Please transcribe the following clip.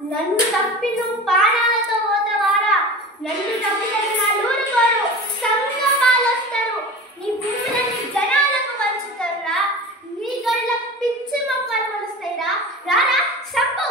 నన్ను తప్పి నువ్వు పానాలతో పోతావారా? నన్ను తప్పిన నలుగురు సంగమాలు వస్తారు. నీ భూములని జనాలకు పంచుతారా? నీ గళ్ళ పిచ్చి మొక్కలు మొలుస్తాయిరా. రారా సంపు